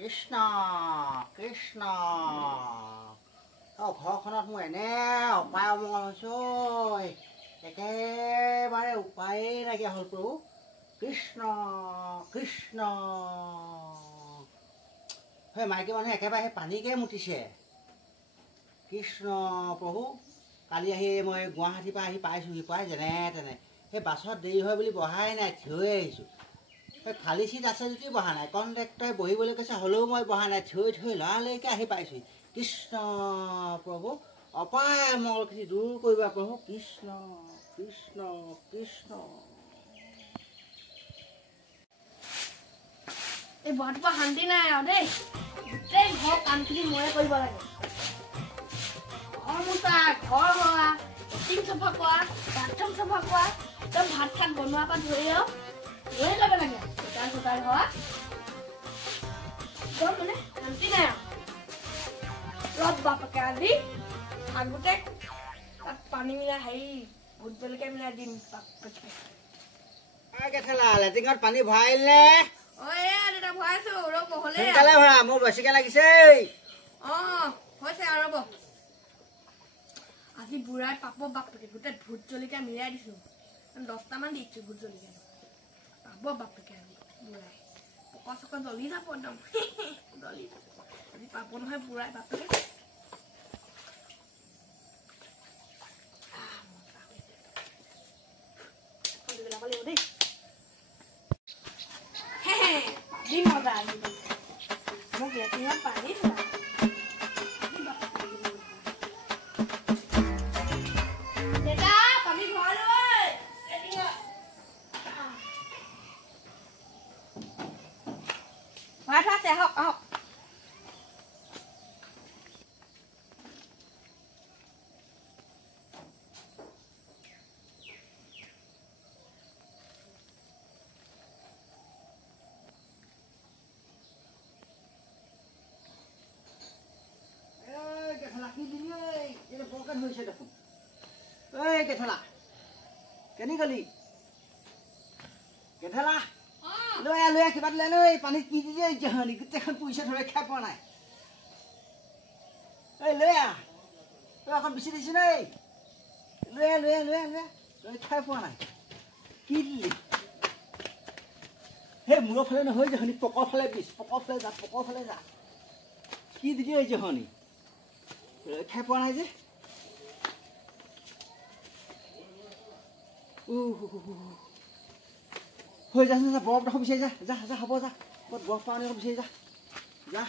কৃষ্ণ কৃষ্ণ ঘৰখনত মোৰ এনে উপায় অমংগল হৈছে একেবাৰে উপায়েই নাইকিয়া হ'ল প্ৰভু কৃষ্ণ কৃষ্ণ সেই মাইকী মানুহে একেবাৰে সেই পানীকে মুতিছে কৃষ্ণ প্ৰভু কালি আহি মই গুৱাহাটীৰ পৰা আহি পাইছোঁহি পাই যেনে তেনে সেই বাছত দেৰি হয় বুলি বহাই নাই থিয় আহিছোঁ সেই খালী চিট আছে যদি বহা নাই কণ্ডাক্টৰে বহিবলৈ কৈছে হ'লেও মই বহা নাই থিয় থিয় লৰালৈকে আহি পাইছোঁহি কৃষ্ণ প্ৰভু অপায় অমংগলখিনি দূৰ কৰিবা প্ৰভু কৃষ্ণ কৃষ্ণ কৃষ্ণ এই বহাটোৰ শান্তি নাই আৰু দেই গোটেই ঘৰ কামখিনি ময়ে কৰিব লাগে ঘৰ মোচা ঘৰ সৰা লেট্ৰিন চাফা কৰা বাথৰুম চাফা কৰা একদম ভাত চাত বনোৱাৰ পৰা ধৰি আৰু ময়ে কৰিব লাগে চোতাল চোতাল সৰা একদম মানে শান্তি নাই আৰু ৰব বাপকে আজি আগতে তাত পানী মিলাই হেৰি ভোট জলকীয়া মিলাই দিম বাপকে লেট্ৰিনত পানী ভৰাইলে দেউতা ভৰাইছো ৰ'ব হ'লে সোনকালে ভৰা মোৰ বেছিকে লাগিছে হৈছে আৰু ৰ'ব আজি বুঢ়াই পাব বাপকে গোটেই ভোট জলকীয়া মিলাই দিছো 10টামান দিছো ভোট জলকীয়া পাব বাপকে আজি বুঢ়াই পকা চকা জ্বলি যাব একদম জ্বলি যাব আজি পাব নহয় বুঢ়াই বাপকে মজা মোক লেট্ৰিনত পানী দেউতা পানী ভৰালো ভৰাই থোৱা আছে আহক আহক কেনি গলি গেধেলা লৈ লৈ কিবা দিলে লৈ পানীত কি দি জহনি গোটেইখন পইচা ধৰে খাই পোৱা নাই এই লৈ তই এখন বেছি দিছো নেই লৈ লৈ লৈ লৈ লৈ খাই পোৱা নাই কি দিলি সেই মূৰৰ ফালে নহয় জহনি পকৰ ফালে বিছ পকৰ ফালে যা কি দিলি এই জহনি খাই পোৱা নাই যে হৈ যা বৰফ দেখো বিচাৰি যা যা যা হ'ব যা ক'ত বৰফ পানী বিচাৰি যা যা